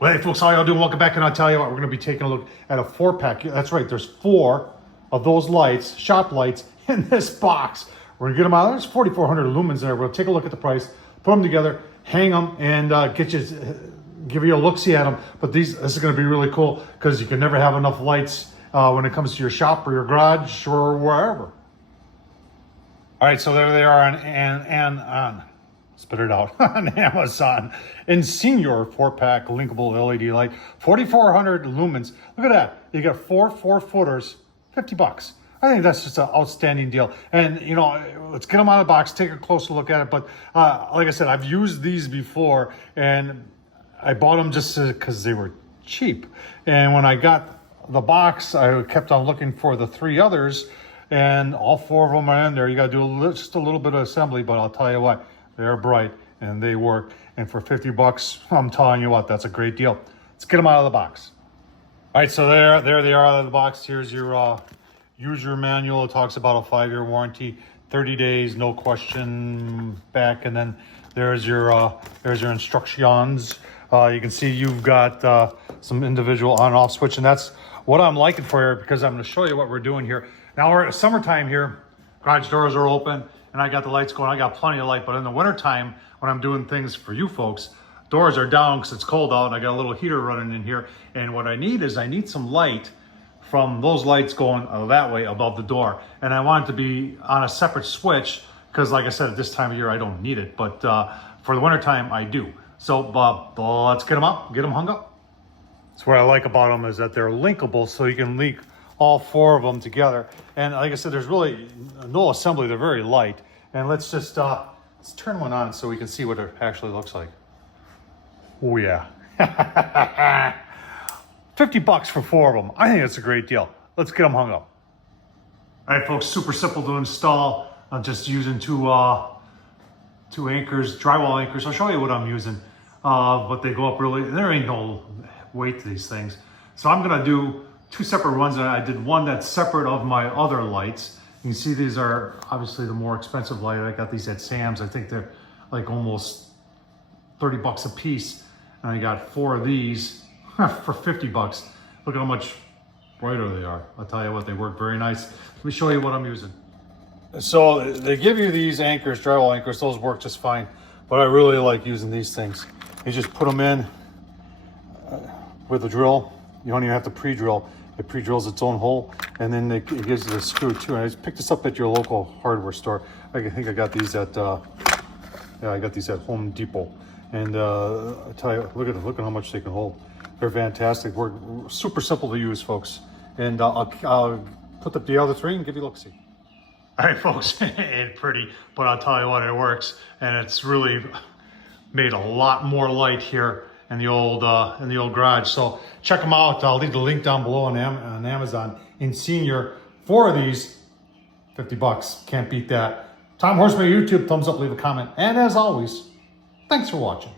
Well, hey folks, how y'all doing? Welcome back, and I'll tell you what, we're going to be taking a look at a 4-pack. That's right, there's 4 of those lights, shop lights, in this box. We're going to get them out. There's 4,400 lumens there. We'll take a look at the price, put them together, hang them, and give you a look-see at them. But this is going to be really cool because you can never have enough lights when it comes to your shop or your garage or wherever. All right, so there they are on spit it out, on Amazon. Ensenior 4-pack linkable LED light, 4,400 lumens. Look at that. You get 4 4-footers, $50. I think that's just an outstanding deal. And, you know, let's get them out of the box, take a closer look at it. But like I said, I've used these before, and I bought them just because they were cheap. And when I got the box, I kept on looking for the 3 others, and all 4 of them are in there. You got to do just a little bit of assembly, but I'll tell you what, they're bright and they work. And for $50, I'm telling you what, that's a great deal. Let's get them out of the box. All right, so there they are out of the box. Here's your user manual. It talks about a 5-year warranty, 30 days, no question back. And then there's your instructions. You can see you've got some individual on and off switch, and that's what I'm liking for here, because I'm going to show you what we're doing here. Now we're at summertime here, garage doors are open, and I got the lights going. I got plenty of light, but in the wintertime, when I'm doing things for you folks, doors are down because it's cold out, and I got a little heater running in here. And what I need is some light from those lights going that way above the door. And I want it to be on a separate switch because, like I said, at this time of year, I don't need it. But for the wintertime, I do. So let's get them up, get them hung up. That's what I like about them, is that they're linkable, so you can link all 4 of them together. And like I said, there's really no assembly. They're very light. And let's just let's turn one on so we can see what it actually looks like. Oh yeah. $50 for 4 of them. I think that's a great deal. Let's get them hung up. All right, folks, super simple to install. I'm just using two anchors, drywall anchors. I'll show you what I'm using. But they go up really, there ain't no weight to these things. So I'm gonna do 2 separate runs. I did one that's separate of my other lights. You can see these are obviously the more expensive light. I got these at Sam's. I think they're like almost 30 bucks a piece. And I got 4 of these for 50 bucks. Look at how much brighter they are. I'll tell you what, they work very nice. Let me show you what I'm using. So they give you these anchors, drywall anchors. Those work just fine. But I really like using these things. You just put them in with a drill. You don't even have to pre-drill. It pre-drills its own hole, and then it gives it a screw too. And I just picked this up at your local hardware store. I think I got these at I got these at Home Depot. And I tell you, look at how much they can hold. They're fantastic. We're super simple to use, folks. And I'll put up the other 3 and give you a look-see. All right, folks, it ain't pretty, but I'll tell you what, it works, and it's really made a lot more light here in the old garage. So check them out. I'll leave the link down below on Amazon. Ensenior, 4 of these, $50. Can't beat that. Tom Horsman, YouTube, thumbs up, leave a comment. And as always, thanks for watching.